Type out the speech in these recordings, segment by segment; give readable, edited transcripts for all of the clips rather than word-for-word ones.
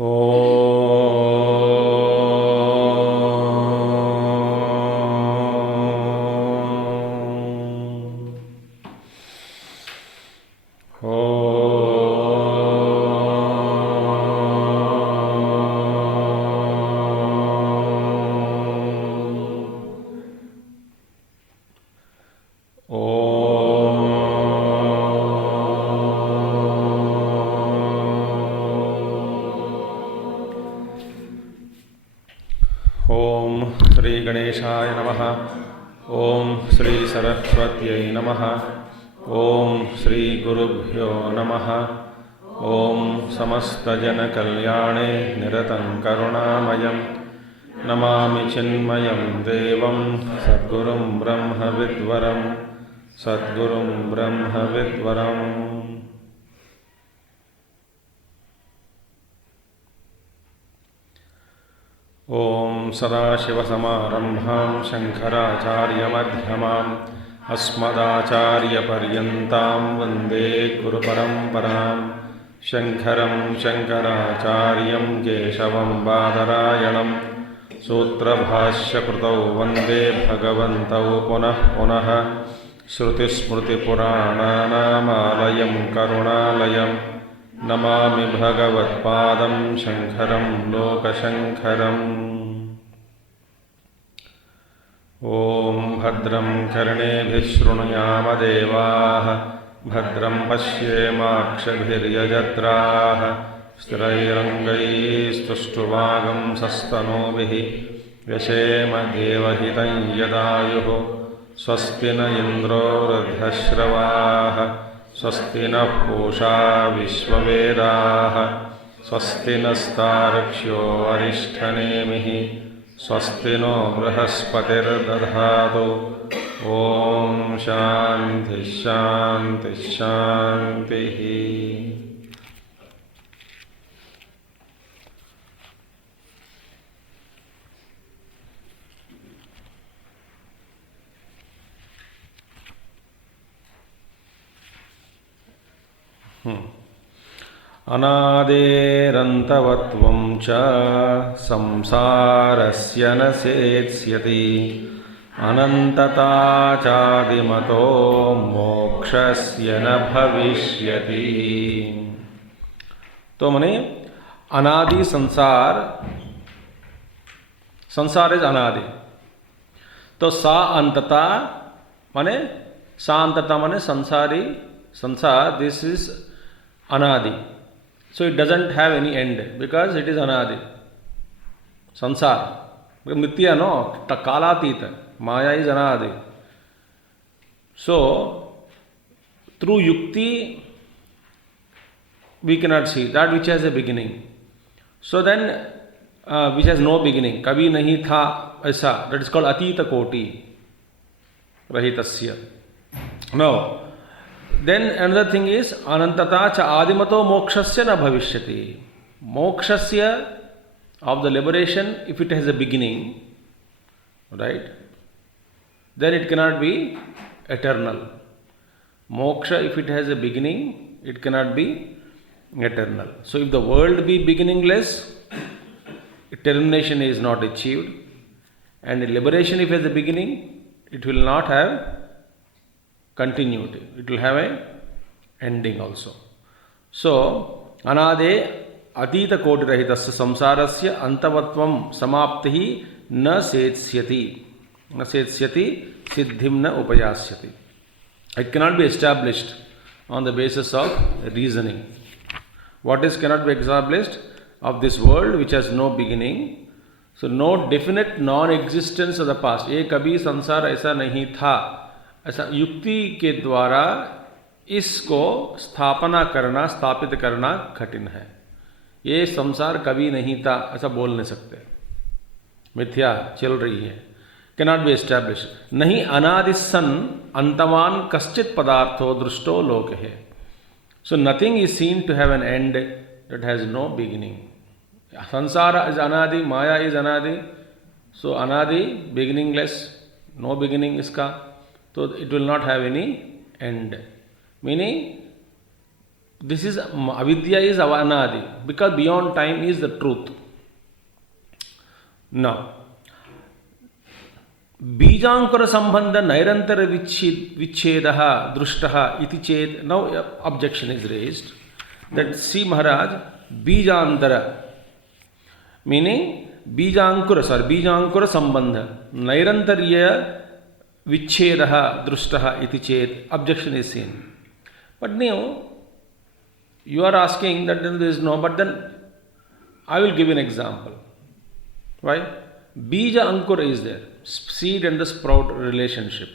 ओम श्री गणेशाय नमः। ओम श्री सरस्वत्यै नमः। ओम श्री गुरुभ्यो नमः। ओम समस्तजनकल्याणे निरतं करुणामयं नमामि चिन्मयं देवं सद्गुरुं ब्रह्मविद्वरं सद्गुरुं ब्रह्मविद्वरम्। ओम सदाशिवसमारम्भां शङ्कराचार्यमध्यमाम् अस्मदाचार्यपर्यन्तां वन्दे गुरुपरम्परां। शङ्करं शङ्कराचार्यं केशवं बादरायणं सूत्रभाष्यकृतौ वन्दे भगवन्तौ पुनः पुनः। श्रुतिस्मृतिपुराणानामालयं करुणालयं नमामि भगवत्पादं शङ्करं लोकशङ्करम्। ॐ भद्रं कर्णेभिः शृणुयाम देवाः भद्रं पश्येमाक्षभिर्यजत्राः स्थिरैरङ्गैस्तुष्टुवागंसस्तनूभिः व्यशेम देवहितं यदायुः। स्वस्ति न इन्द्रो वृद्धश्रवाः स्वस्ति नः पूषा विश्ववेदाः स्वस्ति नस्तार्क्ष्यो अरिष्ठनेमिः स्वस्ति नो बृहस्पतिर्दधातु। ॐ शान्तिः शान्तिः शान्तिः। अनादेरन्तवत्वं च संसारस्य न सेत्स्यति अनन्तता चादिमतो मोक्षस्य न भविष्यति। तो माने अनादि संसार, संसार इज अनादि। तो सा अंतता माने सा अंतता माने संसारी संसार, this is anadi. So it doesn't have any end because it is anadi. Sansara. Mithya, no? Kalatita. Maya is anadi. So through yukti we cannot see that which has a beginning. So then which has no beginning. Kabhi nahi tha aisa. That is called atita koti. Rahitasya. Now then another thing is anantata cha adimato mokshasya na bhavishyati. Mokshasya of the liberation, if it has a beginning, right, then it cannot be eternal. Moksha, if it has a beginning, it cannot be eternal. So if the world be beginningless, termination is not achieved, and liberation if it has a beginning, it will not have continuity, it will have a ending also. So anade atita koti rahitasya samsarasya antavatvam samaptihi na setsyati siddhim na upayasyati. It cannot be established on the basis of reasoning. What is cannot be established? Of this world which has no beginning. So no definite non-existence of the past. ये कभी संसार ऐसा नहीं था, ऐसा युक्ति के द्वारा इसको स्थापित करना कठिन है। ये संसार कभी नहीं था ऐसा बोल नहीं सकते, मिथ्या चल रही है, कैनॉट बी एस्टैब्लिश। नहीं अनादिसन अंतमान कश्चित पदार्थो दृष्टो लोक है। So nothing is seen to have an end that has no beginning. Samsara is anadi, maya is अनादि, सो अनादि बिगिनिंगलेस, नो बिगिनिंग इसका, तो it will not have any and. Meaning This is avidya is anadi, because beyond time is the truth. Now, बीजांकुर संबंध नैरंतर विच्छेदः दृष्टः इति चेत. Now objection is raised that, see Maharaj, बीजांतर meaning बीजांकुर संबंध नैरंतर्य विच्छेदः दृष्टः इति चेत. Objection is seen. But now you are asking that there is no, but then I will give an example. Why? Bija Ankur is there, seed and the sprout relationship.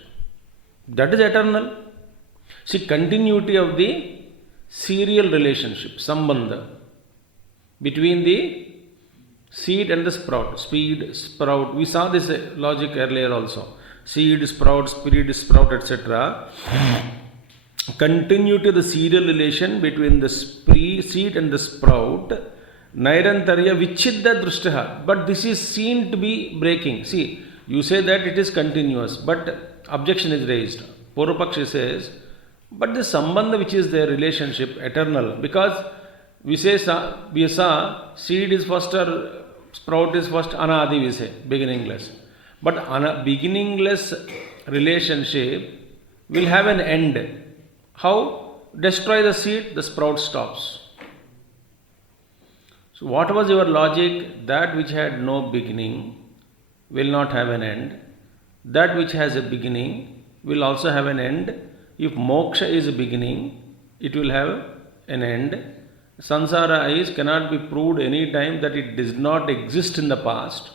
That is eternal. See, continuity of the serial relationship, sambandha, between the seed and the sprout. Seed, sprout, we saw this logic earlier also. Seed, sprout, spirit, sprout, etc. Continuity of the serial relation between the seed and the sprout. Nairantarya vichidda drishtaha. But this is seen to be breaking. See, you say that it is continuous, but objection is raised. Purvapakshi says, but the sambandha which is their relationship eternal, because we saw seed is first or sprout is first, anadi we say, beginningless. But beginningless relationship will have an end. How? Destroy the seed, the sprout stops. So what was your logic? That which had no beginning will not have an end. That which has a beginning will also have an end. If moksha is a beginning, it will have an end. Sansara cannot be proved any time that it does not exist in the past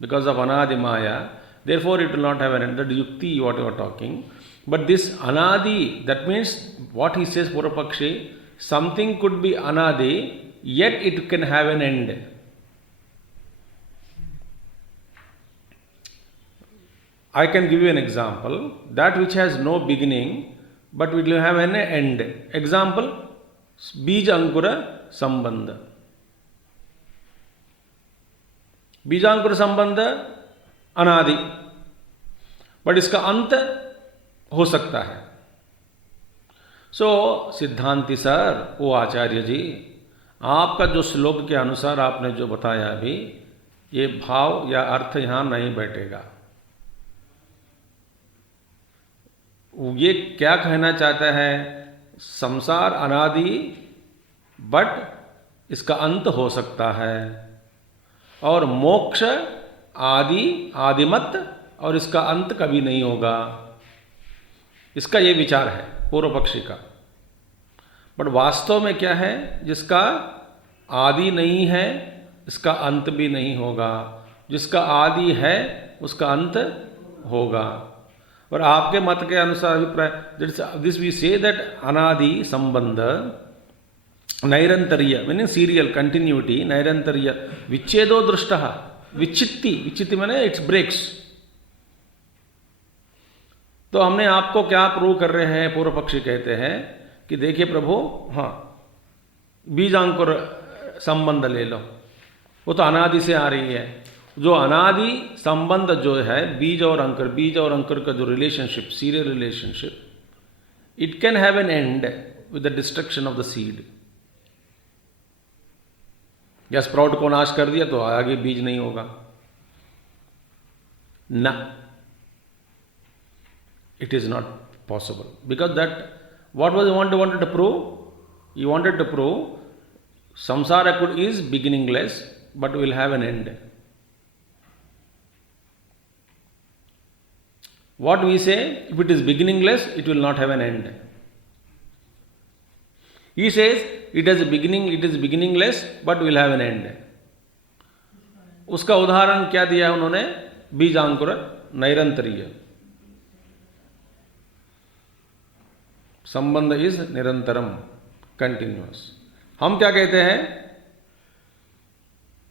because of anadi maya. Therefore, it will not have an end. That is yukti, what you are talking. But this anadi, that means what he says, Purvapakshi, something could be anadi, yet it can have an end. I can give you an example. That which has no beginning, but it will have an end. Example, Bija Ankura Sambandha. Bija Ankura Sambandha अनादि, but इसका अंत हो सकता है. सो सिद्धांति sir, ओ आचार्य जी, आपका जो श्लोक के अनुसार आपने जो बताया अभी, ये भाव या अर्थ यहाँ नहीं बैठेगा. ये क्या कहना चाहता है? संसार अनादि, बट इसका अंत हो सकता है, और मोक्ष आदि आदिमत, और इसका अंत कभी नहीं होगा. इसका ये विचार है पूर्व पक्षी का. बट वास्तव में क्या है? जिसका आदि नहीं है, इसका अंत भी नहीं होगा. जिसका आदि है, उसका अंत होगा. और आपके मत के अनुसार अभिप्राय, दिस वी से दैट अनादि संबंध नैरंतर्य मीनिंग सीरियल कंटिन्यूटी, नैरंतर्य विच्छेदो दृष्टः, विच्छित्ति माने इट्स ब्रेक्स. तो हमने आपको क्या प्रूव कर रहे हैं? पूर्व पक्षी कहते हैं कि देखिए प्रभु, हाँ, बीजांकुर संबंध ले लो, वो तो अनादि से आ रही है. जो अनादि संबंध जो है बीज और अंकुर का जो relationship, serial relationship, it can have an and with the destruction of the seed. या स्प्राउट को नाश कर दिया तो आगे बीज नहीं होगा ना. It is not possible, because that what was wanted to prove? He wanted to prove samsara could is beginningless but will have an end. What we say, if it is beginningless, it will not have an end. He says it has a beginning, it is beginningless but will have an end. उसका उदाहरण क्या दिया है उन्होंने? बीजांकुर नैरंतर्य. संबंध is निरंतरम, continuous. हम क्या कहते हैं?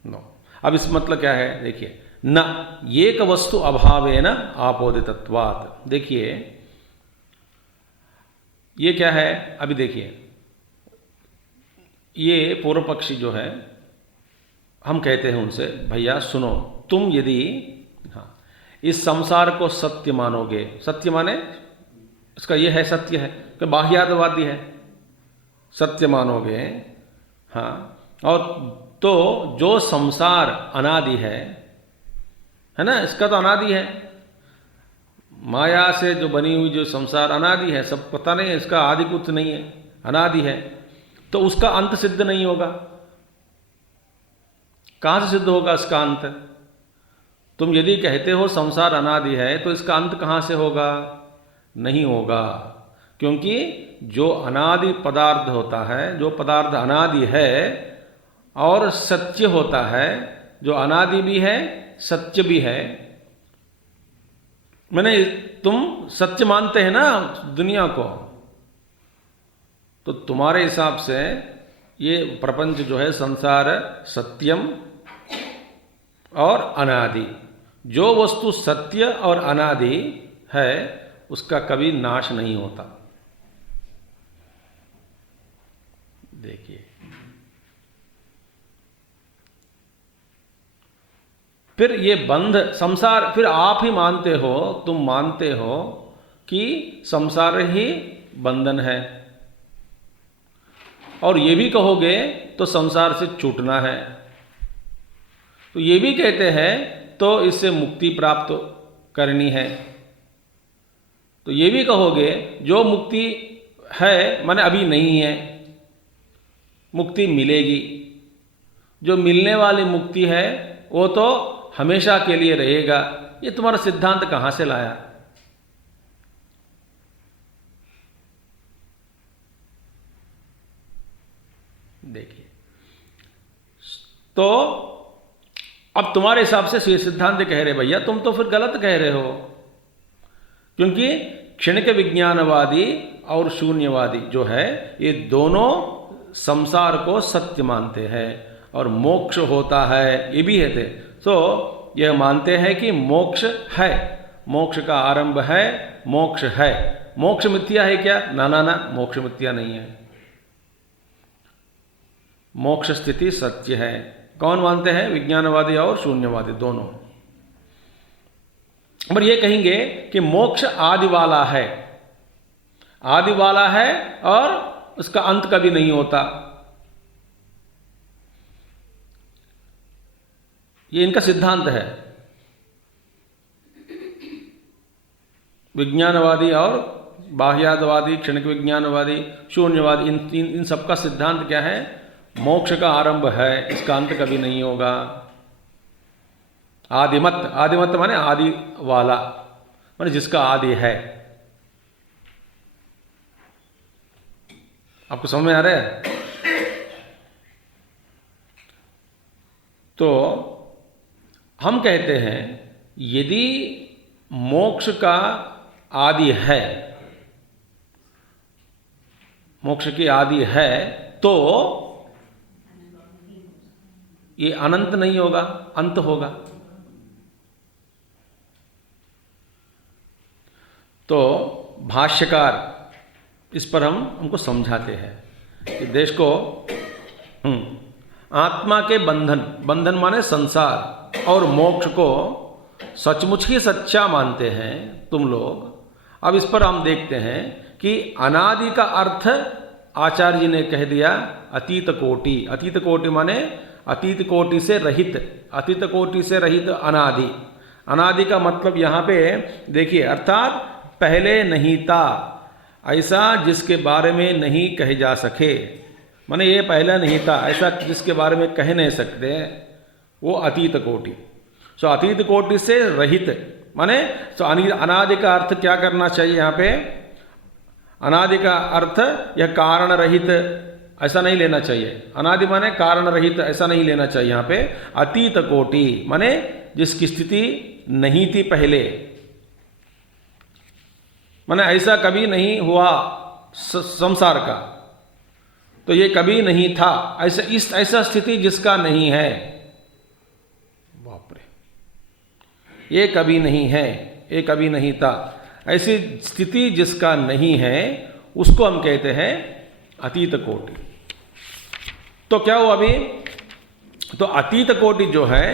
नो. अब इस मतलब क्या है? देखिए, न एक वस्तु अभावेन आपोदितत्वात्. देखिए ये क्या है? अभी देखिए, ये पूर्व पक्षी जो है, हम कहते हैं उनसे, भैया सुनो, तुम यदि इस संसार को सत्य मानोगे, सत्य माने इसका ये है, सत्य है कि बाह्यादवादी है, सत्य मानोगे, हाँ, और तो जो संसार अनादि है ना, इसका तो अनादि है, माया से जो बनी हुई जो संसार अनादि है, सब पता नहीं है, इसका आदि कुछ नहीं है, अनादि है, तो उसका अंत सिद्ध नहीं होगा। कहाँ से सिद्ध होगा इसका अंत? तुम यदि कहते हो संसार अनादि है तो इसका अंत कहाँ से होगा? नहीं होगा, क्योंकि जो अनादि पदार्थ होता है, जो पदार्थ अनादि है और सत्य होता है, जो अनादि भी है सत्य भी है, मैंने तुम सत्य मानते हैं ना दुनिया को, तो तुम्हारे हिसाब से ये प्रपंच जो है संसार सत्यम और अनादि, जो वस्तु सत्य और अनादि है उसका कभी नाश नहीं होता। देखिए, फिर ये बंध संसार, फिर आप ही मानते हो, तुम मानते हो कि संसार ही बंधन है, और ये भी कहोगे तो संसार से छूटना है, तो ये भी कहते हैं तो इससे मुक्ति प्राप्त करनी है, तो ये भी कहोगे जो मुक्ति है माने अभी नहीं है, मुक्ति मिलेगी, जो मिलने वाली मुक्ति है वो तो हमेशा के लिए रहेगा। ये तुम्हारा सिद्धांत कहाँ से लाया? देखिए, तो अब तुम्हारे हिसाब से सिद्धांत कह रहे भैया तुम तो फिर गलत कह रहे हो, क्योंकि क्षणिक विज्ञानवादी और शून्यवादी जो है ये दोनों संसार को सत्य मानते हैं और मोक्ष होता है ये भी है थे। तो यह मानते हैं कि मोक्ष है, मोक्ष का आरंभ है, मोक्ष है। मोक्ष मिथ्या है क्या? ना ना ना, मोक्ष मिथ्या नहीं है, मोक्ष स्थिति सत्य है। कौन मानते हैं? विज्ञानवादी और शून्यवादी दोनों। पर ये कहेंगे कि मोक्ष आदि वाला है, आदि वाला है और उसका अंत कभी नहीं होता। ये इनका सिद्धांत है। विज्ञानवादी और बाह्यादवादी, क्षणिक विज्ञानवादी, शून्यवादी, इन सबका सिद्धांत क्या है? मोक्ष का आरंभ है, इसका अंत कभी नहीं होगा। आदिमत, आदिमत माने आदि वाला, माने जिसका आदि है। आपको समझ में आ रहा है? तो हम कहते हैं यदि मोक्ष का आदि है, मोक्ष की आदि है, तो ये अनंत नहीं होगा, अंत होगा। तो भाष्यकार इस पर हमको समझाते हैं कि देश को आत्मा के बंधन, बंधन माने संसार, और मोक्ष को सचमुच ही सच्चा मानते हैं तुम लोग। अब इस पर हम देखते हैं कि अनादि का अर्थ आचार्य जी ने कह दिया अतीत कोटि। अतीत कोटि माने अतीत कोटि से रहित, अतीत कोटि से रहित अनादि। अनादि का मतलब यहाँ पे देखिए, अर्थात पहले नहीं था, ऐसा जिसके बारे में नहीं कहे जा सके, माने ये पहला नहीं था, ऐसा जिसके बारे में कह नहीं सकते, वो अतीत कोटि। सो अतीत कोटि से रहित माने सो अनादि का अर्थ क्या करना चाहिए यहाँ पे? अनादि का अर्थ यह कारण रहित ऐसा नहीं लेना चाहिए। अनादि माने कारण रहित ऐसा नहीं लेना चाहिए यहाँ पे। अतीत कोटि माने जिसकी स्थिति नहीं थी पहले, माने ऐसा कभी नहीं हुआ संसार का, तो ये कभी नहीं था, ऐसा स्थिति जिसका नहीं है। बाप रे, ये कभी नहीं है, ये कभी नहीं था, ऐसी स्थिति जिसका नहीं है उसको हम कहते हैं अतीत कोटि। तो क्या हुआ अभी? तो अतीत कोटि जो है,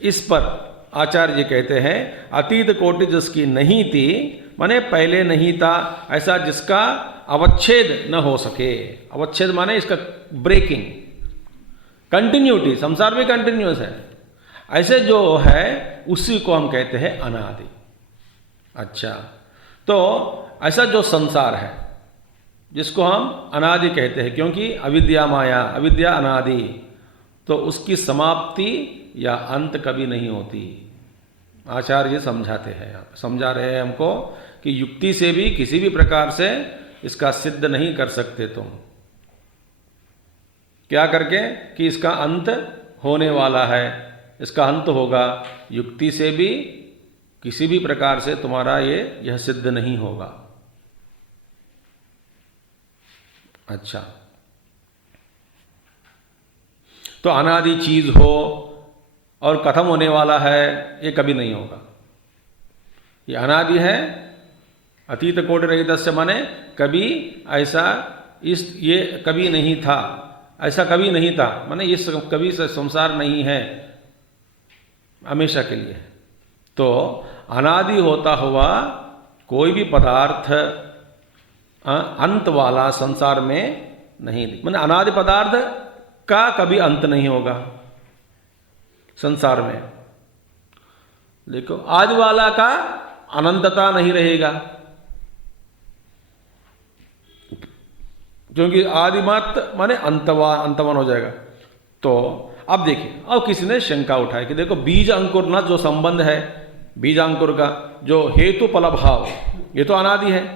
इस पर आचार्य जी कहते हैं अतीत कोटि जिसकी नहीं थी, माने पहले नहीं था, ऐसा जिसका अवच्छेद न हो सके। अवच्छेद माने इसका ब्रेकिंग, कंटिन्यूटी, संसार भी कंटिन्यूअस है, ऐसे जो है उसी को हम कहते हैं अनादि। अच्छा, तो ऐसा जो संसार है जिसको हम अनादि कहते हैं, क्योंकि अविद्या माया, अविद्या अनादि, तो उसकी समाप्ति या अंत कभी नहीं होती। आचार्य समझाते हैं, समझा रहे हैं हमको कि युक्ति से भी किसी भी प्रकार से इसका सिद्ध नहीं कर सकते तुम। क्या करके? कि इसका अंत होने वाला है, इसका अंत होगा। युक्ति से भी किसी भी प्रकार से तुम्हारा यह सिद्ध नहीं होगा। अच्छा, तो अनादि चीज हो और खत्म होने वाला है, ये कभी नहीं होगा। ये अनादि है, अतीत कोटि रहितस्य माने कभी ऐसा ये कभी नहीं था, ऐसा कभी नहीं था, माने ये कभी संसार नहीं है, हमेशा के लिए। तो अनादि होता हुआ कोई भी पदार्थ अंत वाला संसार में नहीं, माने अनादि पदार्थ का कभी अंत नहीं होगा संसार में। देखो, आदि वाला का अनंतता नहीं रहेगा, क्योंकि आदिमात माने अंतवान हो जाएगा। तो अब देखिए, अब किसी ने शंका उठाई कि देखो बीज अंकुर ना जो संबंध है, बीज अंकुर का जो हेतु फल भाव, ये तो अनादि है,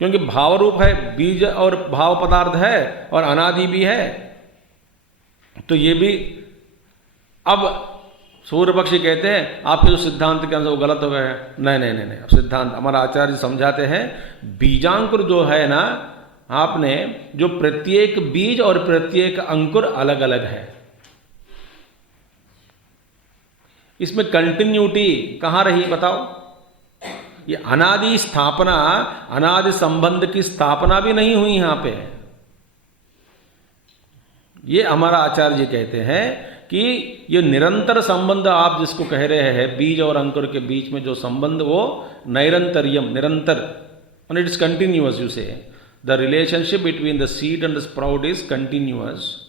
क्योंकि भाव रूप है, बीज और भाव पदार्थ है और अनादि भी है। तो ये भी, अब सूर्य पक्षी कहते हैं आपके जो सिद्धांत के अनुसार वो गलत हो गए हैं। नहीं नहीं नहीं नहीं, सिद्धांत हमारा आचार्य समझाते हैं, बीजांकुर जो है ना, आपने जो प्रत्येक बीज और प्रत्येक अंकुर अलग अलग है, इसमें कंटिन्यूटी कहां रही बताओ? ये अनादि स्थापना, अनादि संबंध की स्थापना भी नहीं हुई यहां पे। ये हमारा आचार्य जी कहते हैं कि ये निरंतर संबंध आप जिसको कह रहे हैं, बीज और अंकुर के बीच में जो संबंध, वो नैरंतर्यम, निरंतर, and it is continuous, you say. The relationship between the seed and the sprout is continuous.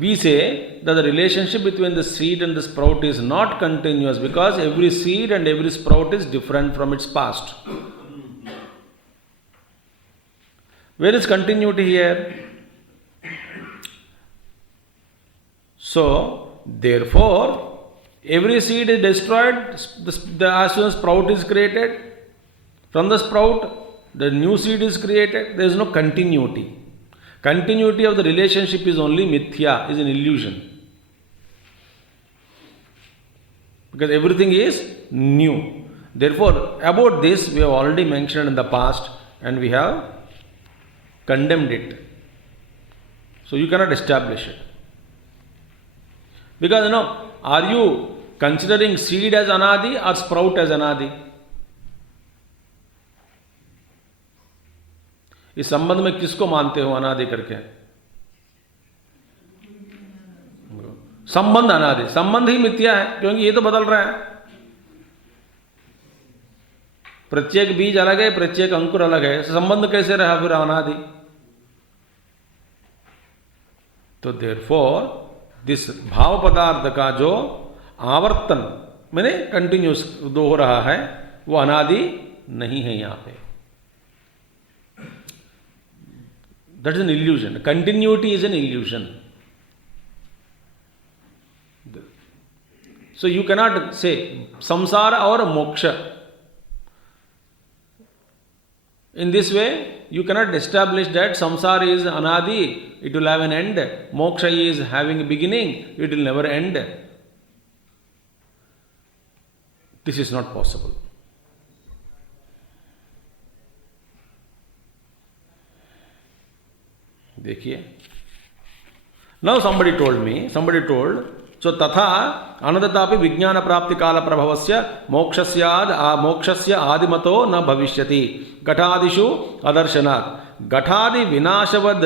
We say that the relationship between the seed and the sprout is not continuous because every seed and every sprout is different from its past. Where is continuity here? So, therefore, every seed is destroyed as soon as sprout is created. From the sprout, the new seed is created. There is no continuity. Continuity of the relationship is only mithya, is an illusion. Because everything is new. Therefore, about this we have already mentioned in the past and we have condemned it. So you cannot establish it. Because are you considering seed as anadi or sprout as anadi? इस संबंध में किसको मानते हो अनादि करके? संबंध अनादि, संबंध ही मिथ्या है, क्योंकि ये तो बदल रहा है। प्रत्येक बीज अलग है, प्रत्येक अंकुर अलग है, संबंध कैसे रहा फिर अनादि? तो देयरफॉर दिस भाव पदार्थ का जो आवर्तन मैंने कंटिन्यूस हो रहा है, वो अनादि नहीं है यहां पे। That is an illusion. Continuity is an illusion. So you cannot say samsara or moksha. In this way, you cannot establish that samsara is anadi, it will have an end. Moksha is having a beginning, it will never end. This is not possible. देखिए, now somebody told, so तथा अनदतापि विज्ञान प्राप्ति काल प्रभवस्य मोक्षस्य आदिमतो न भविष्यति घटादिषु अदर्शनात् घटादि विनाशवद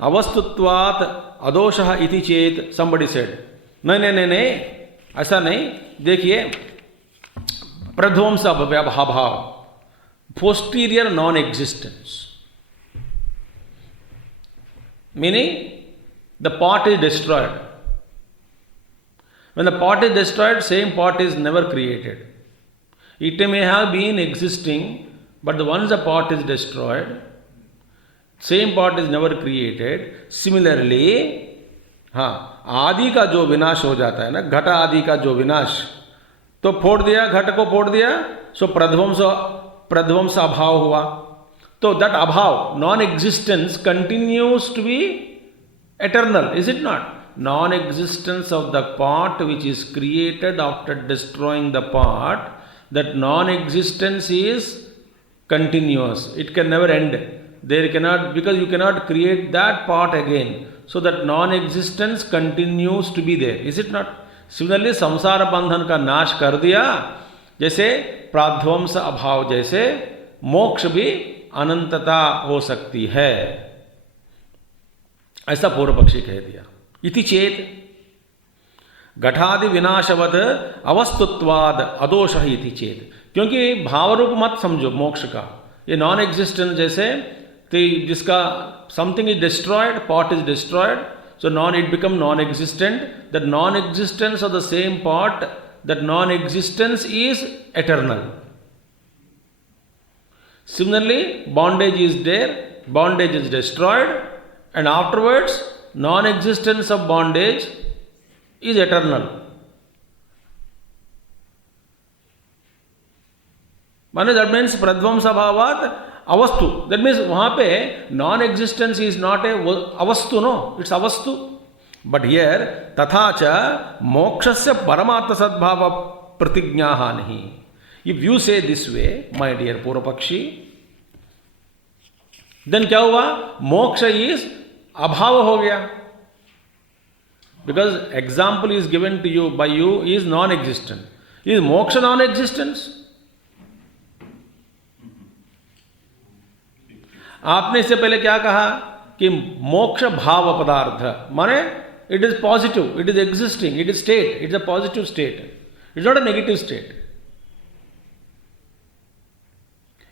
अवस्तुत्वात् अदोषः इति चेत somebody said, नहीं, ऐसा नहीं। देखिए, प्रध्वंस अभाव, posterior non-existence. Meaning, the pot is destroyed. When the pot is destroyed, same pot is never created. It may have been existing, but once the pot is destroyed, same pot is never created. Similarly, हाँ, आदि का जो विनाश हो जाता है ना, घट आदि का जो विनाश, तो फोड़ दिया, घट को फोड़ दिया, सो प्रध्वंस अभाव हुआ. तो that abhava, non existence, continues to be eternal, is it not? Non-existence of the pot which is created after destroying the pot, that non-existence is continuous. It can never end. There cannot, because you cannot create that pot again. So that non-existence continues to be there. Is it not? Similarly, संसार बंधन का नाश कर दिया, जैसे प्राध्वंस अभाव जैसे मोक्ष भी अनंतता हो सकती है. ऐसा पूर्व पक्षी कह दिया. इति चेत घटादि विनाशवत अवस्तुत्वाद अदोषः इति चेत. क्योंकि भाव रूप मत समझो मोक्ष का, ये नॉन एग्जिस्टेंस जैसे जिसका something is destroyed, pot is destroyed, so non it become non existent. That non existence of the same pot, that non existence is eternal. Similarly, bondage is there, bondage is destroyed, and afterwards, non-existence of bondage is eternal. माने that means pradvams abhavat avastu. That means वहाँ पे non-existence is not a avastu, no, it's avastu. But here तथा च मोक्षस्य परमार्थ सद्भाव प्रतिज्ञा हानि. If you say this way, my dear पूर्वपक्षी, then क्या हुआ? मोक्ष is अभाव हो गया. Because example is given to you by you is non-existent. Is moksha non-existence? आपने इससे पहले क्या कहा कि मोक्ष भाव पदार्थ, माने it is positive, it is existing, it is state, it's a positive state, it's not a negative state.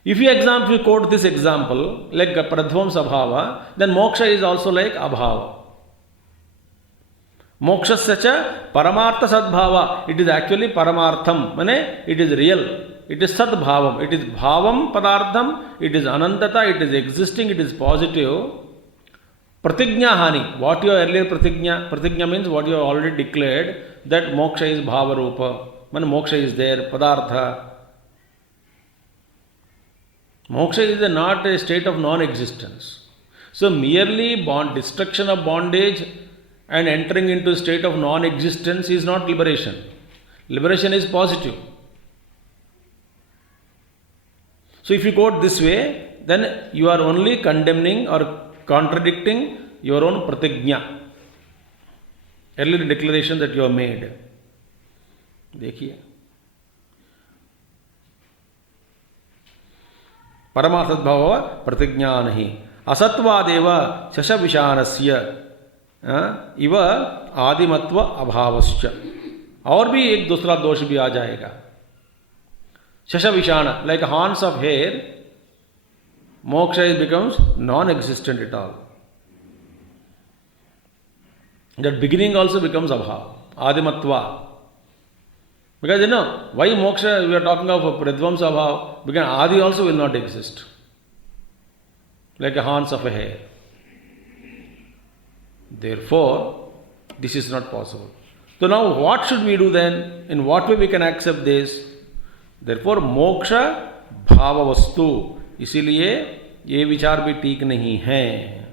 If you quote this example like pradvams abhava, then moksha is also like abhava. Mokshasya cha paramartha sadbhava, it is actually paramartham, mane it is real, it is sadbhavam, it is bhavam padartham, it is anantata, it is existing, it is positive. Pratignya hani, what you earlier pratignya means what you have already declared, that moksha is bhava rupa, mane moksha is there, padartha. Moksha is not a state of non-existence. So merely destruction of bondage and entering into a state of non-existence is not liberation. Liberation is positive. So if you quote this way, then you are only condemning or contradicting your own pratignya, earlier declaration that you have made. देखिए, परमार्थद्भाव प्रतिज्ञा नहीं. असत्वादेव शशविषाणस्य इव आदिमत्व अभावश्च. और भी एक दूसरा दोष भी आ जाएगा. शशविषाण, like horns of hair, moksha becomes non-existent at all. That beginning also becomes abhav, adimatva. Because why moksha, we are talking of pradvams abhav, because adi also will not exist. Like a horns of a hair. Therefore, this is not possible. So now what should we do then? In what way we can accept this? Therefore, moksha bhava vastu. इसीलिए ये विचार भी ठीक नहीं है.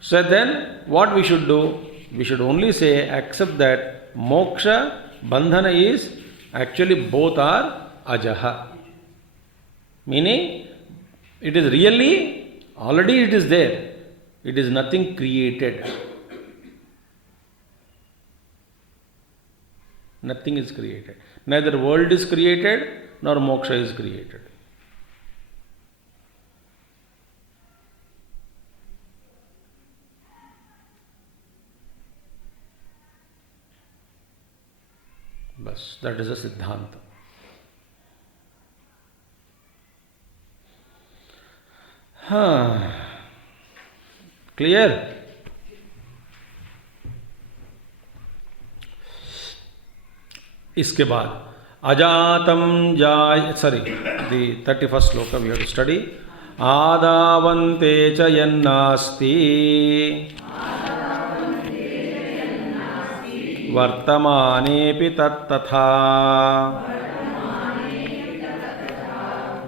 So then, what we should do? We should only say, accept that moksha, bandhana is actually both are ajaha. Meaning, it is really, already it is there. It is nothing created. Nothing is created. Neither world is created, nor moksha is created. बस purpose. That is a Siddhanta. Clear? इसके बाद अजातम जाय, sorry, the 31st sloka we have to study. आदावन्ते च यन्नास्ति वर्तमानेऽपि तत्तथा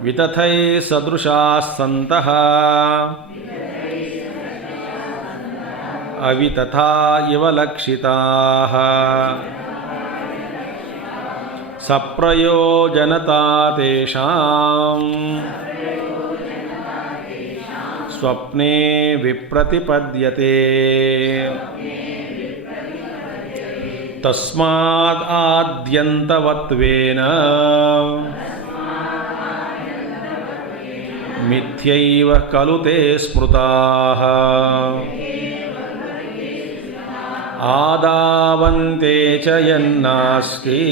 वितथै सदृशाः सन्तः अवितथा इव लक्षिताः सप्रयोजनता तेषां स्वप्ने विप्रतिपद्यते तस्माद् आद्यन्तवत्वेन मिथ्यैव खलु ते स्मृताः आदावन्ते च यन्नास्ति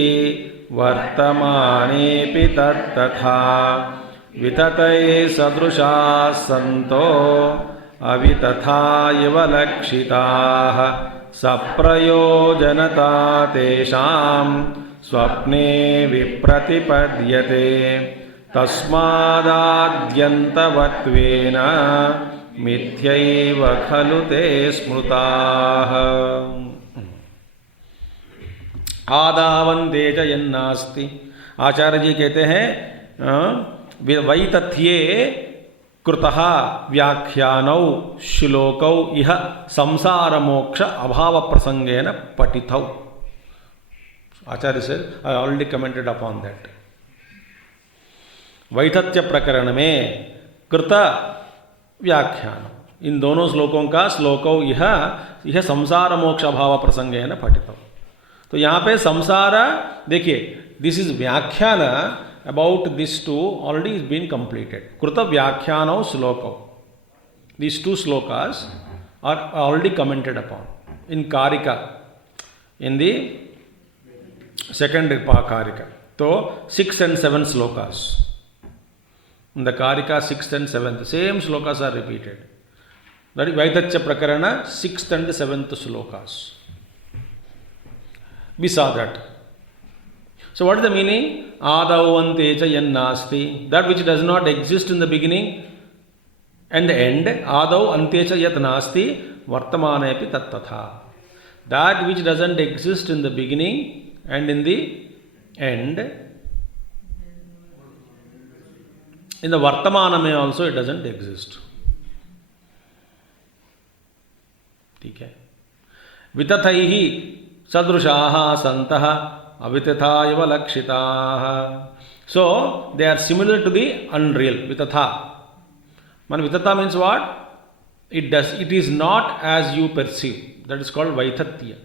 वर्तमानेऽपि तत्तथा विततै सदृशाः सन्तो अवितथा इव लक्षिताः सप्रयोजनता तेषां स्वप्ने विप्रतिपद्यते तस्मादाद्यन्तवत्वेन मिथ्यैव खलु ते स्मृताः आदावन्ते च यन्नास्ति। आचार्य जी कहते हैं वैतथ्ये कृतः व्याख्यानौ श्लोकौ इह संसार मोक्ष अभाव प्रसंगेन पठितौ। आचार्य से I already commented upon that. वैतथ्य प्रकरण में कृत व्याख्यान, इन दोनों श्लोकों का श्लोकौ यह संसार मोक्ष अभाव प्रसंगेन पठितौ। तो यहाँ पे संसार, देखिए दिस इज व्याख्यान about this two already is been completed. Kruta Vyakhyano Sloko. These two slokas are already commented upon in Karika, in the second Karika. So 6th and 7th slokas. In the Karika 6th and 7th, same slokas are repeated. That is Vaitachya Prakarana 6th and 7th slokas. We saw that. So what is the meaning? Adavante cha yannasti, that which does not exist in the beginning and the end. Adav ante cha yat nasti vartamanepi tattatha. That which doesn't exist in the beginning and in the end, in the vartamana mein also it doesn't exist. ठीक है. वितथैहि सदृशाः सन्तः अवितथा इव लक्षिताः. So they are similar to the unreal. Vitatha. Man vitatha means what? It is not as you perceive. That is called vaithatya.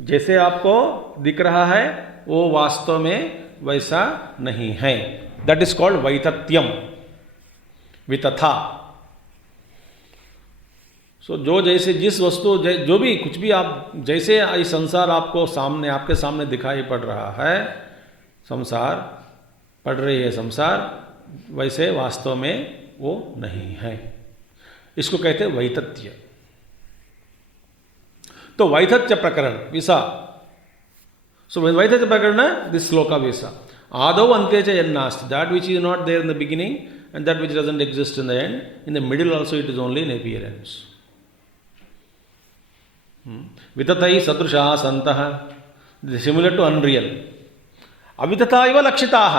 जैसे आपको दिख रहा है वो वास्तव में वैसा नहीं है. That is called vaitatyam. Vitatha. सो जो जैसे जिस वस्तु जो भी कुछ भी आप जैसे ये संसार आपको सामने आपके सामने दिखाई पड़ रहा है, संसार पड़ रही है संसार, वैसे वास्तव में वो नहीं है. इसको कहते हैं वैतथ्य. तो वैतथ्य प्रकरण विसा. सो वैतथ्य प्रकरण दिस श्लोका विसा. आदौ अन्ते च यन्नास्ति, that which is not there in the beginning and that which doesn't exist in the end, in the middle also it is only in appearance. वितथै सदृशाः सन्तः, सिमिलर टू अनरियल. अवितथा इव लक्षिताः,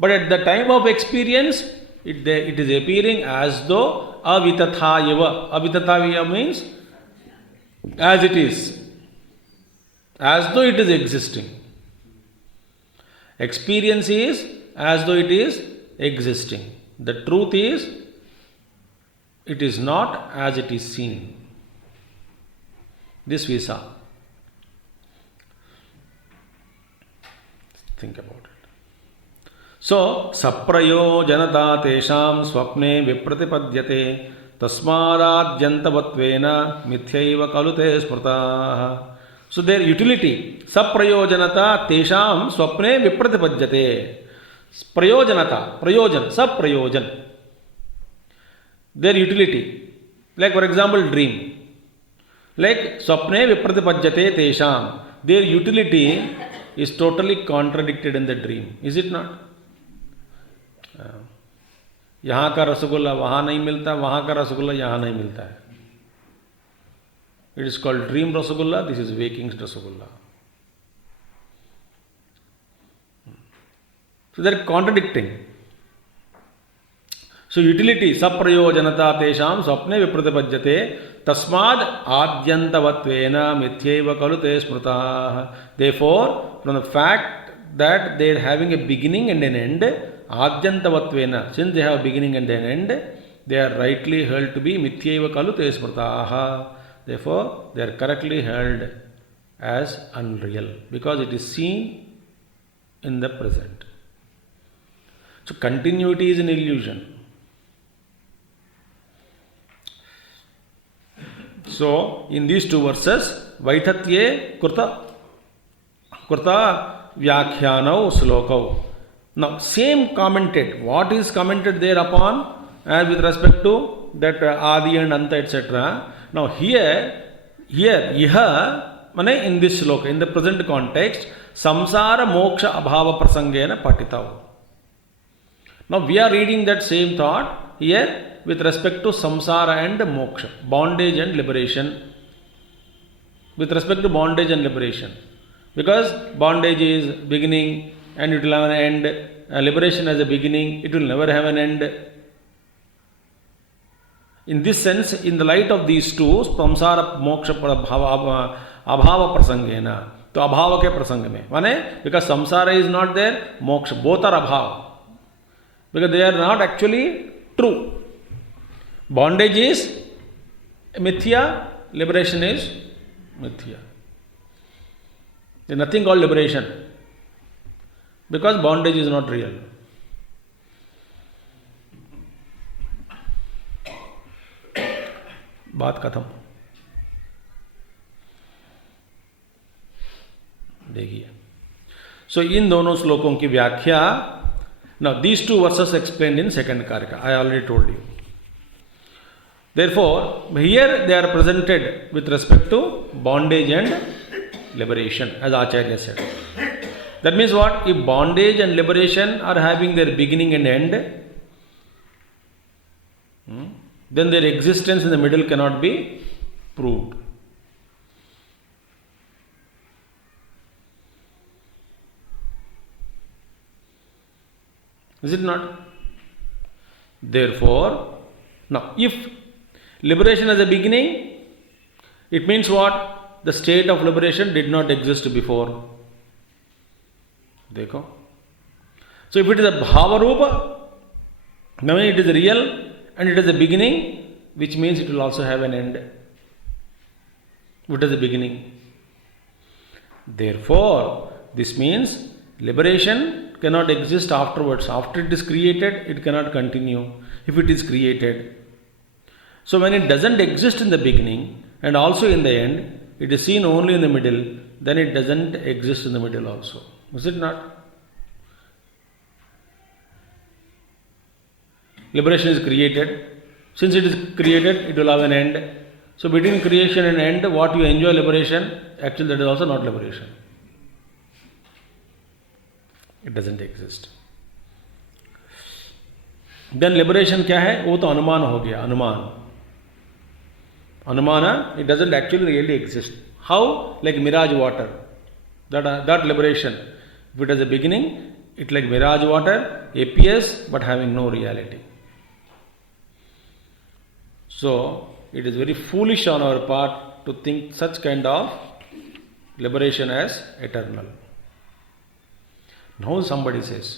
but at the time of experience it is appearing as though avithatha iva. Avithatha iva means as it is, as though it is existing. Experience is as though it is existing. The truth is it is not as it is seen. This we saw. Think about it. So, saprayojanata tesham swapne vipratipadyate tasmadadyantavatvena mithyaiva kalute smrtaah. So their utility, saprayojanata tesham swapne vipratipajyate. Prayojanata, prayojan, saprayojan. Their utility, like for example dream, like swapne vipratipajyate tesham. Their utility is totally contradicted in the dream, is it not? यहाँ का रसगुल्ला वहाँ नहीं मिलता, वहाँ का रसगुल्ला यहाँ नहीं मिलता है. It is called dream rasgulla, this is waking rasgulla. So they are contradicting. So utility, saprayojanata tesham swapne vipratipajyate tasmad adyantavattvena mithyaiva kalu te smrutah. Therefore, from the fact that they are having a beginning and an end, adyantavattvena, since they have a beginning and an end, they are rightly held to be mithyaiva kalu te smrutah. Therefore, they are correctly held as unreal because it is seen in the present. So, continuity is an illusion. So, in these two verses, Vaitatye Kurta Vyakhyanau Slokau. Now, same commented. What is commented thereupon as with respect to that Adi and Anta, etc. Now here, iha, mane in this sloka, in the present context, samsara moksha abhava prasangena patitav. Now we are reading that same thought here with respect to samsara and moksha, bondage and liberation. With respect to bondage and liberation. Because bondage is beginning and it will have an end, liberation has a beginning, it will never have an end. In this sense, in the light of these two, samsara moksha abhava prasangena. तो अभाव के प्रसंग में माने because samsara is not there, moksha both are abhava because they are not actually true. Bondage is mithya, liberation is mithya. There is nothing called liberation because bondage is not real. बात खत्म. देखिए, सो इन दोनों श्लोकों की व्याख्या. Now these two verses explained in second कारका. I already told you. Therefore here they are presented with respect to bondage and liberation as आचार्य said. That means what? If bondage and liberation are having their beginning and end, then their existence in the middle cannot be proved. Is it not? Therefore, now if liberation has a beginning, it means what? The state of liberation did not exist before. देखो. So if it is a bhava rupa, then it is real. And it has a beginning, which means it will also have an end. It has a beginning. Therefore, this means liberation cannot exist afterwards. After it is created, it cannot continue if it is created. So when it doesn't exist in the beginning and also in the end, it is seen only in the middle, then it doesn't exist in the middle also. Is it not? Liberation is created. Since it is created, it will have an end. So between creation and end, what you enjoy liberation, actually that is also not liberation. It doesn't exist. Then liberation क्या है? वो तो अनुमान हो गया. अनुमाना, it doesn't actually really exist. How? Like mirage water. That liberation. If it has a beginning, it like mirage water appears but having no reality. So, it is very foolish on our part to think such kind of liberation as eternal. Now somebody says,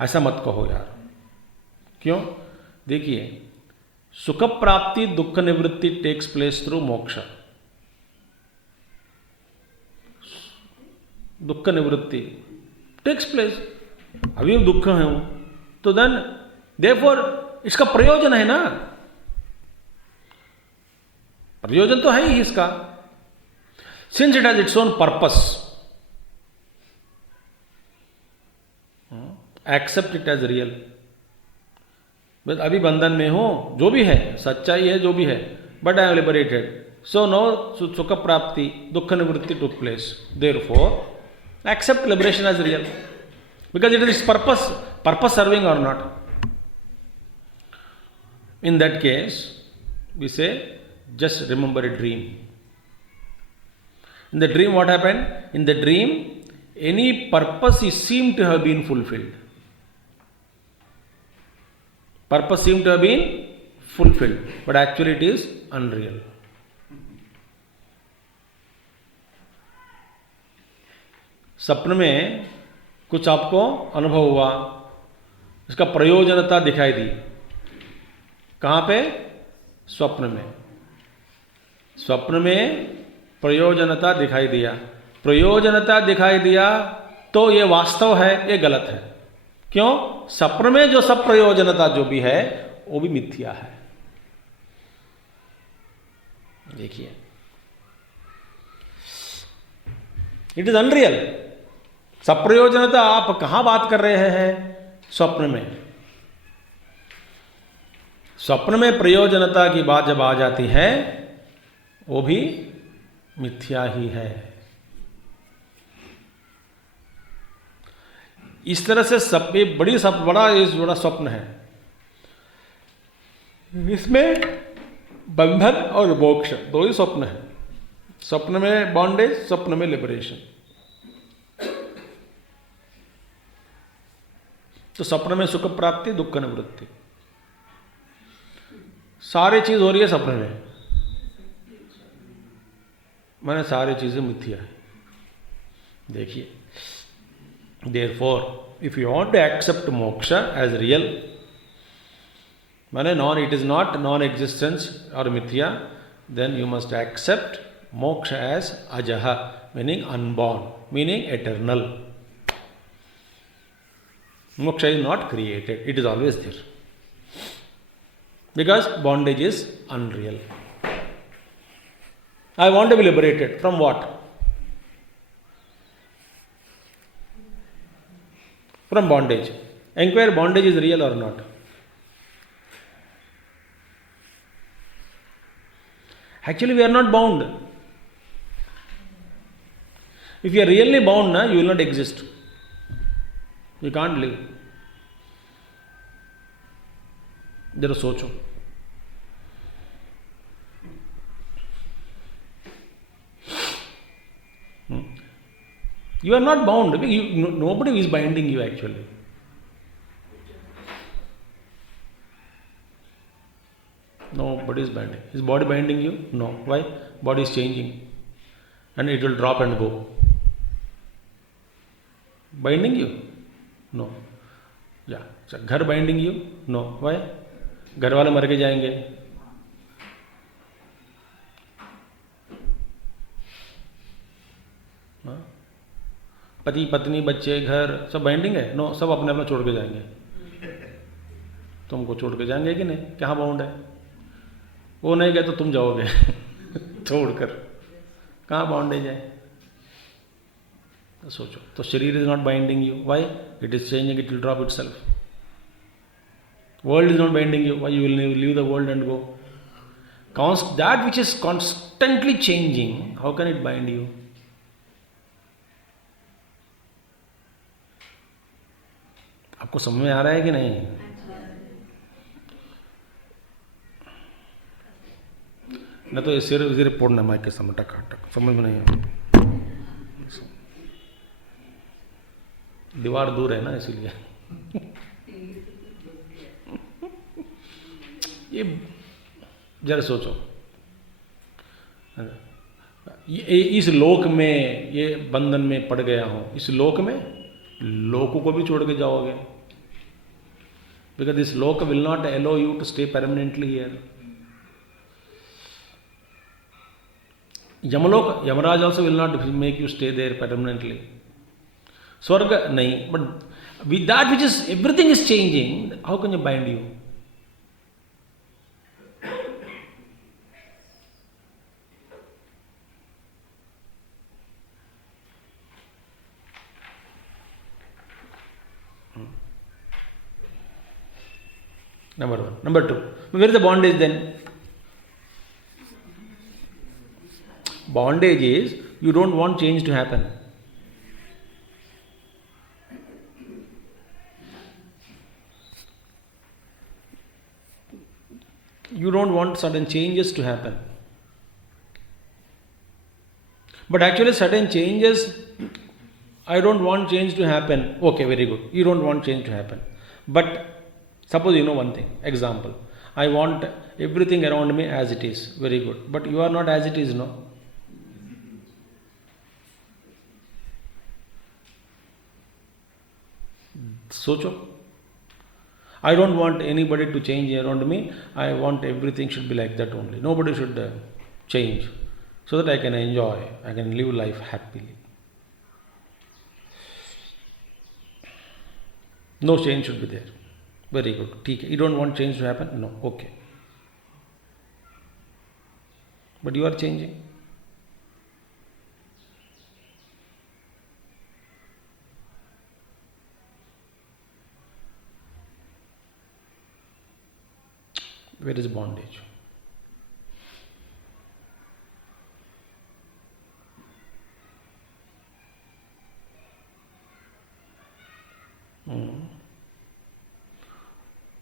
ऐसा मत कहो यार. क्यों? देखिए, सुख प्राप्ति दुख निवृत्ति takes place through moksha. दुख निवृत्ति takes place. अभी दुख है हूं, तो then therefore इसका प्रयोजन है ना. प्रयोजन तो है ही इसका. since it has its own purpose, accept it as real. बस अभी बंधन में हूं, जो भी है सच्चाई है, जो भी है, but I am liberated, so no सुख प्राप्ति, दुख निवृत्ति took place. Therefore, accept liberation as real, because it is its purpose serving or not. In that case, we say, just remember a dream. In the dream, what happened? In the dream, any purpose is seemed to have been fulfilled. Purpose seemed to have been fulfilled, but actually it is unreal. सपन में कुछ आपको अनुभव हुआ, इसका प्रयोजनता दिखाई दी. कहाँ पे? स्वप्न में. स्वप्न में प्रयोजनता दिखाई दिया. प्रयोजनता दिखाई दिया तो ये वास्तव है, ये गलत है. क्यों? सपन में जो सब प्रयोजनता जो भी है वो भी मिथ्या है. देखिए, इट इज अनरियल. सब प्रयोजनता आप कहां बात कर रहे हैं? स्वप्न में. स्वप्न में प्रयोजनता की बात जब आ जाती है, वो भी मिथ्या ही है. इस तरह से बड़ा स्वप्न है. इसमें बंधन और मोक्ष दो ही स्वप्न है. स्वप्न में बॉन्डेज, स्वप्न में लिबरेशन. तो स्वप्न में सुख प्राप्ति, दुख निवृत्ति, सारी चीज हो रही है स्वप्न में. मैंने सारी चीजें मिथ्या है. देखिए, therefore, if you want to accept moksha as real, माने it is not non-existence or mithya, then you must accept moksha as ajaha, meaning unborn, meaning eternal. Moksha is not created, it is always there, because bondage is unreal. I want to be liberated from what? From bondage. Inquire, bondage is real or not? Actually, we are not bound. If you are really bound, you will not exist. You can't live. जरा सोचो. You are not bound. Nobody is binding you actually. Nobody is binding. Is body binding you? No. Why? Body is changing, and it will drop and go. Binding you? No. Yeah. So, घर binding you? No. Why? घर वाले मर के जाएंगे. पति पत्नी बच्चे घर सब बाइंडिंग है? नो. सब अपने अपना छोड़ के जाएंगे. तुमको छोड़ के जाएंगे कि नहीं? कहाँ बाउंड है? वो नहीं गए तो तुम जाओगे छोड़कर. कहाँ बाउंडेज है? तो सोचो. तो sharira is not binding you. Why? It is changing, it will drop itself. World is not binding you. Why? You will leave the world and go. That which is constantly changing, how can it bind you? आपको समझ में आ रहा है कि नहीं? न तो सिर इधर पोड़ना माइक के सामने टक टक, समझ में नहीं है. दीवार दूर है ना, इसीलिए. ये जरा सोचो. ये इस लोक में ये बंधन में पड़ गया हूं. इस लोक में लोकों को भी छोड़ के जाओगे, because this loka will not allow you to stay permanently here. Yamalok, Yamaraj also will not make you stay there permanently. Swarga nahi, but with that which is everything is changing, how can you bind you? Number one. Number two. Where is the bondage then? Bondage is you don't want change to happen. You don't want certain changes to happen. But actually, certain changes, I don't want change to happen. Okay, very good. You don't want change to happen. But suppose you know one thing. Example. I want everything around me as it is. Very good. But you are not as it is, no? Socho. I don't want anybody to change around me. I want everything should be like that only. Nobody should change so that I can enjoy, I can live life happily. No change should be there. Very good. You don't want change to happen? No. Okay. But you are changing. Where is bondage?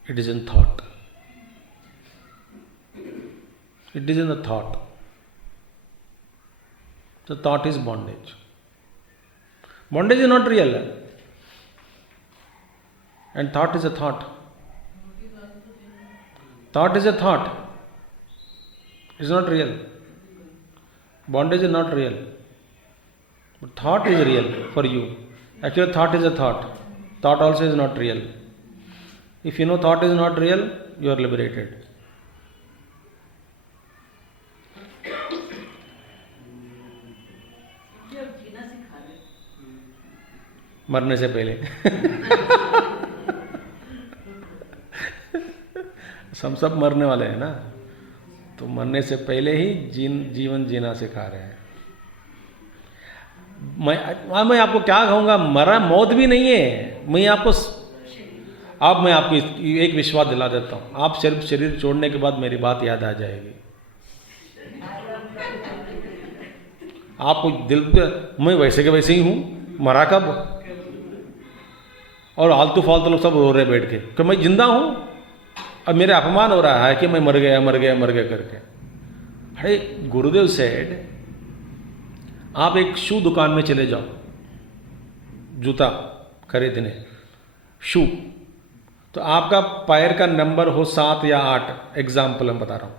It is in thought. It is in the thought. The thought is bondage. Bondage is not real. And thought is a thought. Thought is a thought. It's not real. Bondage is not real. But thought is real for you. Actually, thought is a thought. Thought also is not real. If you know thought is not real, you are liberated. मरने से पहले हम सब मरने वाले हैं ना, तो मरने से पहले ही जीवन जीना सिखा रहे हैं. मैं आपको क्या कहूँगा, मरा मौत भी नहीं है. मैं आपको एक विश्वास दिला देता हूँ. आप सिर्फ शरीर छोड़ने के बाद मेरी बात याद आ जाएगी. आपको दिल मैं वैसे के वैसे ही हूँ. मरा कब? और आलतू फालतू लोग सब रो रहे बैठ के कि मैं जिंदा हूँ. अब मेरे अपमान हो रहा है कि मैं मर गया करके. अरे गुरुदेव सेड, आप एक शू दुकान में चले जाओ, जूता खरीदने, शू, तो आपका पैर का नंबर हो 7 या 8, एग्जाम्पल मैं बता रहा हूँ,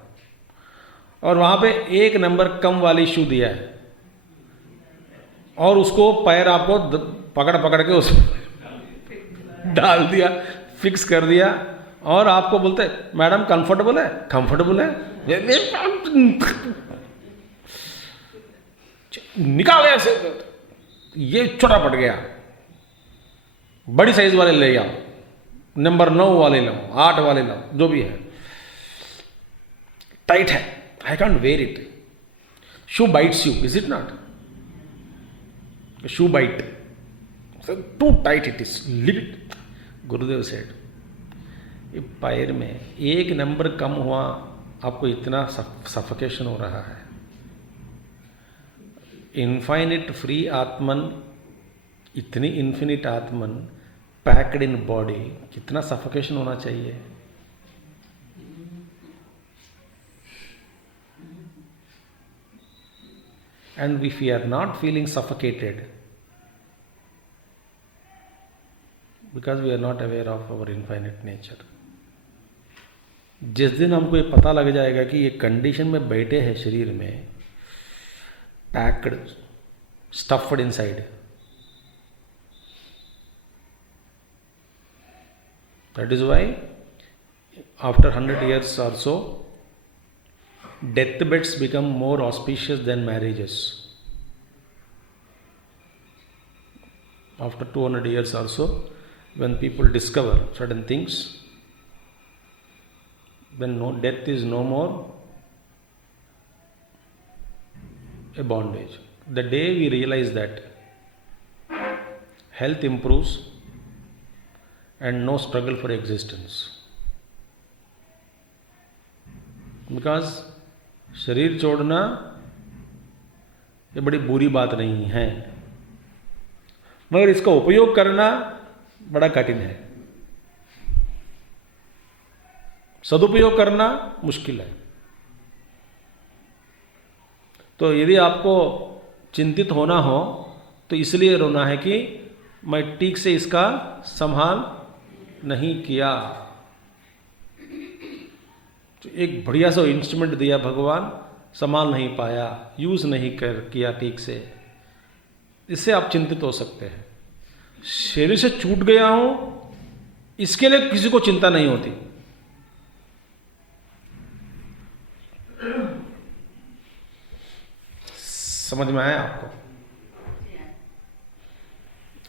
और वहाँ पे एक नंबर कम वाली शू दिया है, और उसको पैर आपको पकड़ के उस डाल दिया, फिक्स कर दिया, और आपको बोलते मैडम कंफर्टेबल है, निकाल ऐसे, ये छोटा पड़ गया, बड़ी साइज वाले ले आओ, नंबर 9 वाले लो, 8 वाले लो, जो भी है, टाइट है, I can't wear it. Shoe bites you, is it not? Shoe bite, too tight it is, leave it. Gurudev said, पैर में एक नंबर कम हुआ, आपको इतना सफोकेशन हो रहा है. इनफाइनिट फ्री आत्मन, इतनी infinite atman packed in body, कितना सफोकेशन होना चाहिए. And if we are not feeling suffocated because we are not aware of our infinite nature. जिस दिन हमको ये पता लग जाएगा कि ये कंडीशन में बैठे हैं शरीर में, packed, stuffed inside, that is why after 100 years or so deathbeds become more auspicious than marriages. After 200 years or so, when people discover certain things, then death is no more a bondage. The day we realize that, health improves and no struggle for existence. Because शरीर छोड़ना ये बड़ी बुरी बात नहीं है, मगर इसका उपयोग करना बड़ा कठिन है, सदुपयोग करना मुश्किल है। तो यदि आपको चिंतित होना हो तो इसलिए रोना है कि मैं ठीक से इसका संभाल नहीं किया। तो एक बढ़िया सा इंस्ट्रूमेंट दिया भगवान, संभाल नहीं पाया, यूज नहीं किया ठीक से, इससे आप चिंतित हो सकते हैं। शरीर से छूट गया हूं इसके लिए किसी को चिंता नहीं होती। समझ में आया आपको?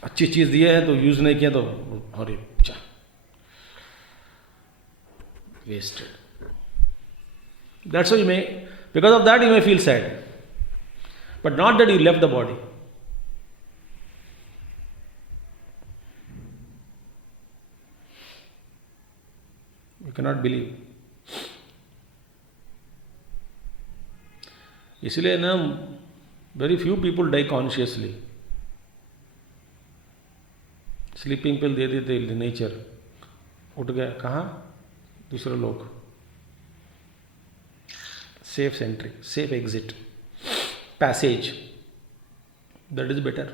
अच्छी चीज दी है तो यूज नहीं किया तो अरे wasted. That's why because of that you may feel sad, but not that you left the body. You cannot believe. इसलिए ना very few people die consciously. Sleeping pill दे देते नेचर, उठ गया कहाँ, दूसरे लोग, safe entry, safe exit, passage, that is better.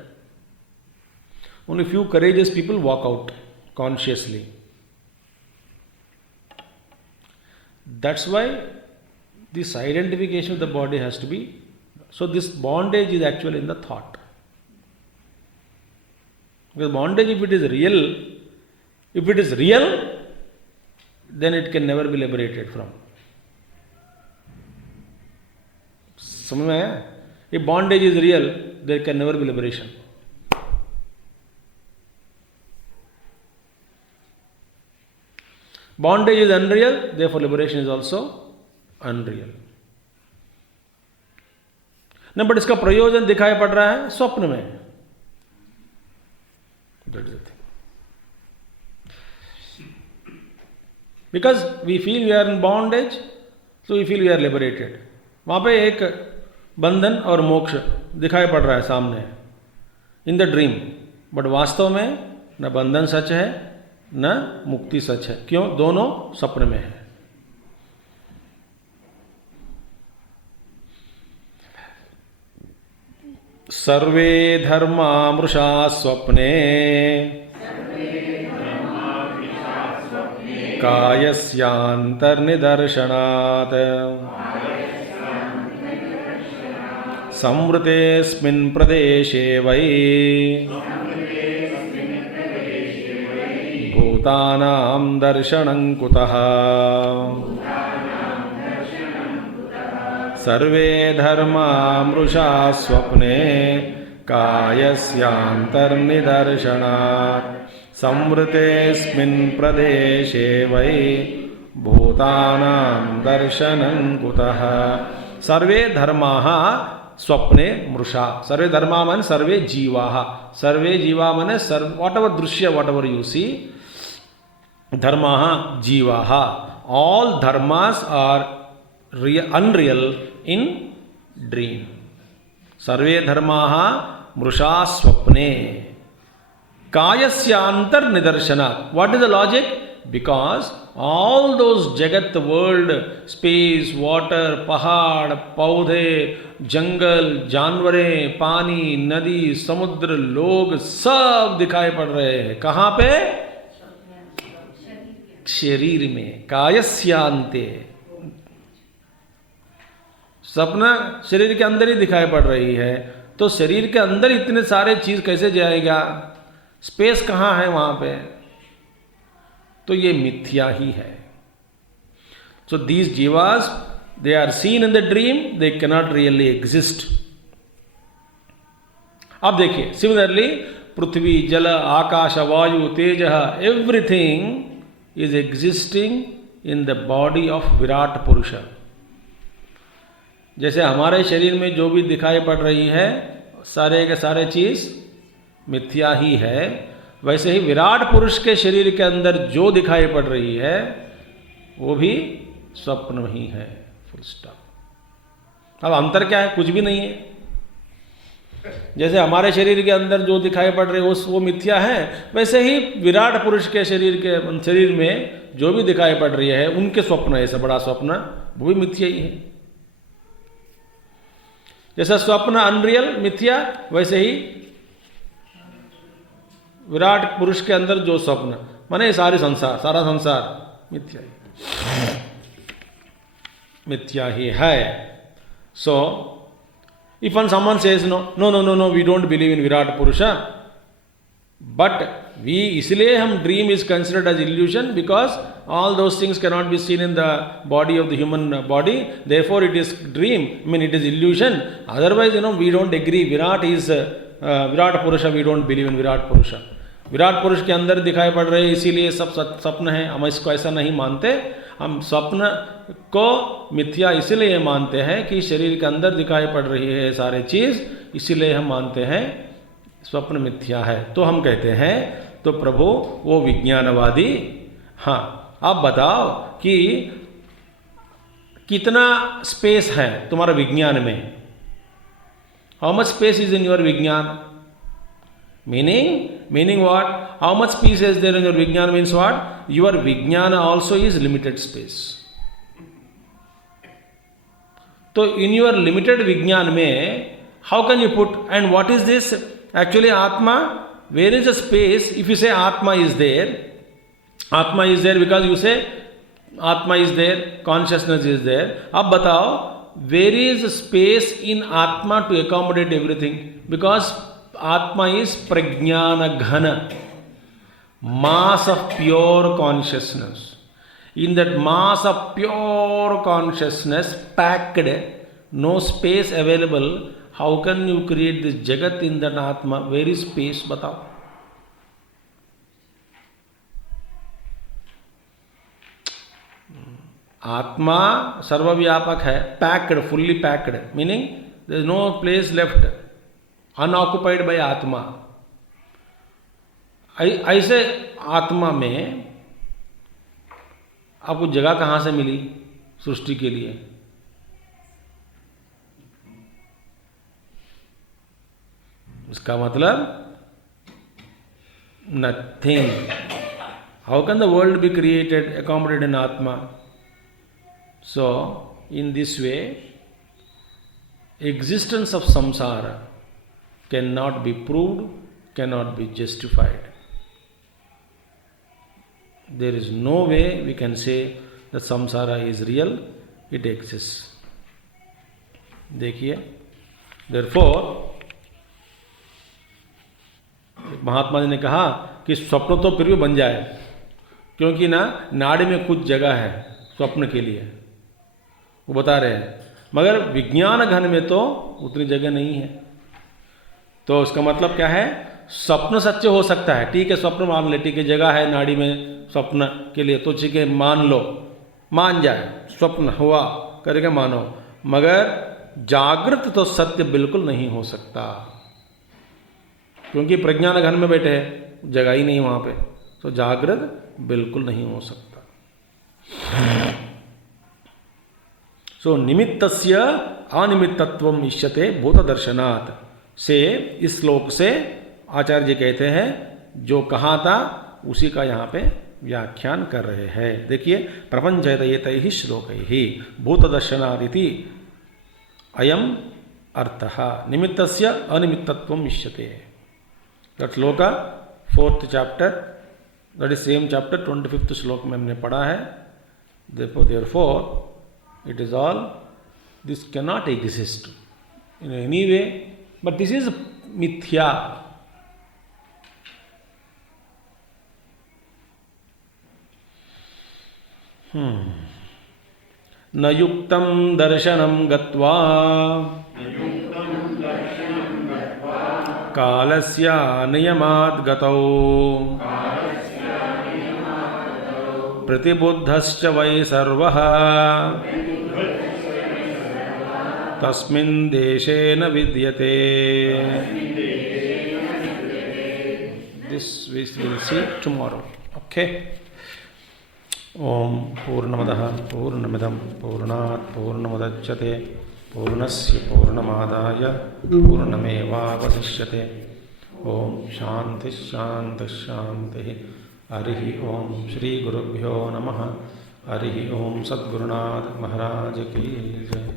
Only few courageous people walk out consciously. That's why this identification of the body has to be, so this bondage is actually in the thought. Because bondage, if it is real, then it can never be liberated from. समझ में आया? If bondage is real, there can never be liberation. Bondage is unreal, therefore liberation is also unreal. न but इसका प्रयोजन दिखाई पड़ रहा है स्वप्न में. That is the thing. Because we feel we are in bondage, so we feel we are liberated. वहां पे एक बंधन और मोक्ष दिखाई पड़ रहा है सामने इन द ड्रीम, बट वास्तव में न बंधन सच है न मुक्ति सच है. क्यों? दोनों सपने में है. सर्वे धर्मा मृषा स्वप्ने कायस्यान्तर्निदर्शनात् संवृतेऽस्मिन् प्रदेशे वै भूतानां दर्शनं कुतः. सर्वे धर्मा मृषा स्वप्ने कायस्यान्तर्निदर्शनात् संवृतेऽस्मिन् प्रदेशे वै भूतानां दर्शनं कुतः. सर्वे धर्माः स्वप्ने मृषा. सर्वे धर्मा मन सर्वे जीवाः. सर्वे जीवा मन वॉट एवर दृश्य, वॉट एवर यू सी, धर्माः जीवाः. All dharmas are unreal in dream. सर्वे धर्माः मृषा स्वप्ने कायस्यांतर निदर्शनात्. What is the logic? Because all those jagat, world, space, water, पहाड़, पौधे, जंगल, जानवरें, पानी, नदी, समुद्र, लोग सब दिखाई पड़ रहे हैं. कहाँ पे? शरीर में. कायस्यांते. सपना शरीर के अंदर ही दिखाई पड़ रही है, तो शरीर के अंदर इतने सारे चीज कैसे जाएगा? स्पेस कहाँ है वहां पे? तो ये मिथ्या ही है. So these jivas, they are seen in the dream, they cannot really exist. अब देखिए, similarly prithvi, jal, akash, vayu, tej, everything is existing in the body of Virat Purush. जैसे हमारे शरीर में जो भी दिखाई पड़ रही है सारे के सारे चीज मिथ्या ही है, वैसे ही विराट पुरुष के शरीर के अंदर जो दिखाई पड़ रही है वो भी स्वप्न ही है. Full stop. अब अंतर क्या है? कुछ भी नहीं है। जैसे हमारे शरीर के अंदर जो दिखाई पड़ रहे वो मिथ्या है, वैसे ही विराट पुरुष के शरीर में जो भी दिखाई पड़ रही है उनके स्वप्न, ऐसा बड़ा स्वप्न, वो भी मिथ्या ही है। जैसा स्वप्न अनरियल मिथ्या, वैसे ही विराट पुरुष के अंदर जो स्वप्न, माने सारा संसार मिथ्या ही है। सो if someone says no, we don't believe in Virat Purusha, but इसलिए हम dream is considered as illusion because all those things cannot be seen in the body of the human body, therefore it is dream, it is illusion. Otherwise, we don't agree. Virat is Virat Purusha, we don't believe in Virat Purusha. Virat पुरुष के अंदर दिखाई पड़ रहे इसीलिए सब स्वप्न है, हम इसको ऐसा नहीं मानते। हम स्वप्न को मिथ्या इसलिए मानते हैं कि शरीर के अंदर दिखाई पड़ रही है सारे चीज, इसीलिए हम मानते हैं स्वप्न मिथ्या है। तो हम कहते हैं तो प्रभु वो विज्ञानवादी, हाँ आप बताओ कि कितना स्पेस है तुम्हारा विज्ञान में, how much space is in your विज्ञान, meaning what? How much space is there in your Vijnana means what? Your Vijnana also is limited space. So in your limited Vijnana mein, how can you put, and what is this? Actually Atma, where is the space? If you say Atma is there because you say Atma is there, consciousness is there. Ab batao, where is space in Atma to accommodate everything? Because Atma is Prajnana Ghana, mass of pure consciousness. In that mass of pure consciousness, packed, no space available, how can you create this Jagat in that Atma? Where is space? Batao. Atma sarvavyapak hai, packed, fully packed, meaning there is no place left, unoccupied by atma. ऐसे आत्मा में आपको जगह कहाँ से मिली सृष्टि के लिए? इसका मतलब nothing. How can the world be created accommodated in atma? So in this way existence of samsara cannot be proved, cannot be justified. There is no way we can say that samsara is real, it exists. देखिए, therefore Mahatma ji ने कहा कि स्वप्न तो फिर भी बन जाए, क्योंकि नाड़ी में कुछ जगह है स्वप्न के लिए, वो बता रहे हैं, मगर विज्ञान घन में तो उतनी जगह नहीं है। तो उसका मतलब क्या है? स्वप्न सत्य हो सकता है, ठीक है, स्वप्न मान ले, ठीक है, जगह है नाड़ी में स्वप्न के लिए, तो ठीक है, मान लो, मान जाए, स्वप्न हुआ करके मानो, मगर जागृत तो सत्य बिल्कुल नहीं हो सकता, क्योंकि प्रज्ञान घन में बैठे हैं, जगह ही नहीं वहां पे, तो जागृत बिल्कुल नहीं हो सकता। सो निमित्तस्य अनिमित्तत्वम इष्यते भूत दर्शनात् से इस श्लोक से आचार्य जी कहते हैं जो कहा था उसी का यहाँ पे व्याख्यान कर रहे हैं। देखिए, प्रपंचयतैः श्लोकैः भूतदर्शनादिति अयम अर्थः निमित्तस्य अनिमित्तत्वम् इष्यते। दैट श्लोक 4th chapter, that is same chapter 25th श्लोक में हमने पढ़ा है। Therefore it is all, this cannot exist in any way, but this is mithya. न युक्तं दर्शनं गत्वा कालस्य नियमात् गतौ प्रतिबुद्धश्च वै सर्वः तस्मिन् देशे न विद्यते। This we will see tomorrow. Okay. ओम पूर्णमदः पूर्णमिदं पूर्णात् पूर्णमुदच्यते पूर्णस्य पूर्णमादाय पूर्णमेवावशिष्यते। ओम शांति शांति शांति। हरि ओम श्री गुरुभ्यो नमः। हरि ओम सद्गुरुनाथ महाराज की जय।